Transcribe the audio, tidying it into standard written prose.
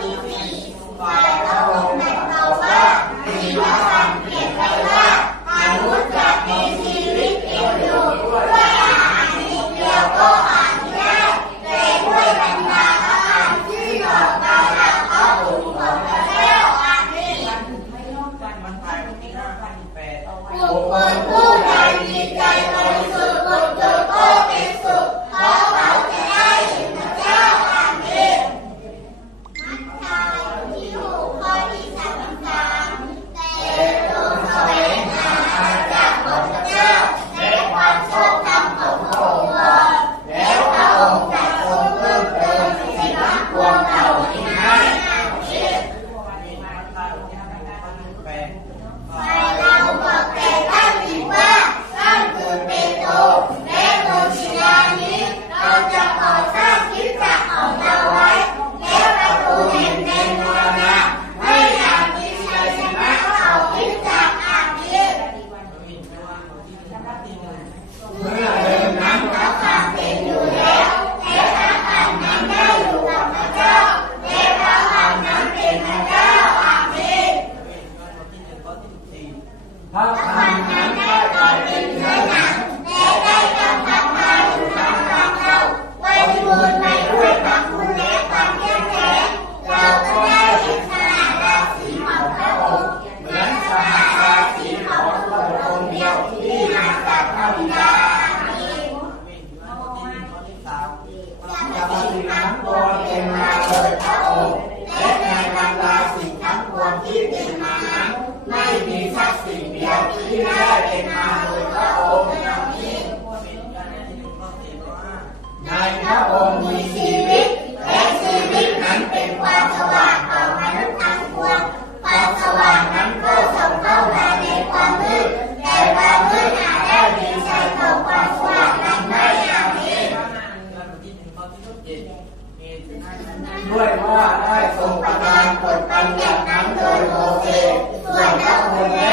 ที่สี่ฝ่ายพระองค์ตรัสว่ามีพระคำเขียนไว้ว่ามนุษย์จะมีชีวิตอยู่ด้วยอาหารนิดเดียวก็หาไม่ได้แต่ด้วยบรรดาพระคำที่บอกมาจากพระองค์ของพระเจ้าอาเมนบุคคลผู้ใดมีใจบริสุทธิ์บุตรก็เป็นสุขเพราะเขาจะได้เห็นพระเจ้าอาเมนมัทธิวที่6ข้อที่33แต่จงแสวงหาอาณาจักรของพระเจ้าและความชอบธรรมของพระองค์ก่อนแล้วพระองค์จะทรงเพิ่มเติมสิ่งทั้งปวงเหล่านี้ให้อาเมนฝ่ายเราบอกแต่ท่านอีกว่าท่านคือเปโตรและบนศิลานี้เราจะก่อสร้างคริสตจักรของเราไว้และประตูแห่งแดนมรณะไม่อาจมีชัยชนะต่อคริสตจักรอาเมนเมื่อเดิมนั้นพระคำเป็นอยู่แล้วและพระคำนั้นได้อยู่กับพระเจ้าและพระคำนั้นเป็นพระเจ้าอาเมนพระคำนั้นได้กลายเป็นเนื้อหนังและได้กำลังมาอยู่ท่ามกลางเราบริบูรณ์ไปด้วยพระคุณและความเที่ยงแท้เราก็ได้เห็นสง่าราศีของพระองค์เหมือนสง่าราศีของพระองค์เดียวที่มาจากพระบิดาอาเมนจะมีทั้งปวงเป็นมาโดยพระองค์และในบรรดาสิ่งทั้งปวงที่เป็นมานั้นไม่มีสักสิ่งเดียวที่ได้เป็นมาโดยพระองค์อาเมนในพระองค์มีชีวิตและชีวิตนั้นเป็นความสว่างต่อมนุษย์ทั้งปวงความสว่างนั้นก็ส่องเข้ามาในความมืดแต่ความมืดหาได้มีชัยต่อความสว่างนั้นไม่อาเมนด้วยว่าได้ทรงประทานกฎบัญญัตินั้นโดยโมเสสส่วนพระองค์และ